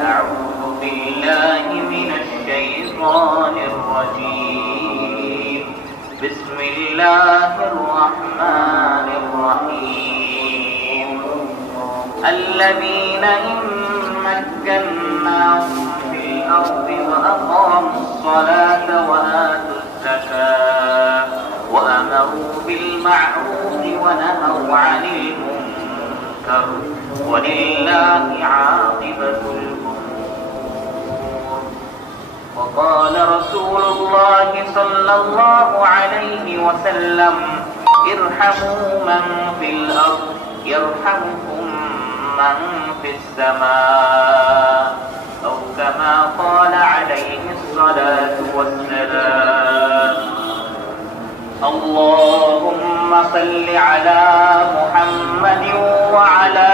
أعوذ بالله من الشيطان الرجيم بسم الله الرحمن الرحيم الذين إن مكناهم في الأرض وأقاموا الصلاة وآتوا الزكاة وأمروا بالمعروف ونهوا عن المنكر ولله عاقبة الأمور. وقال رسول الله صلى الله عليه وسلم ارحموا من في الأرض يرحمكم من في السماء أو كما قال عليه الصلاة والسلام. اللهم صل على محمد وعلى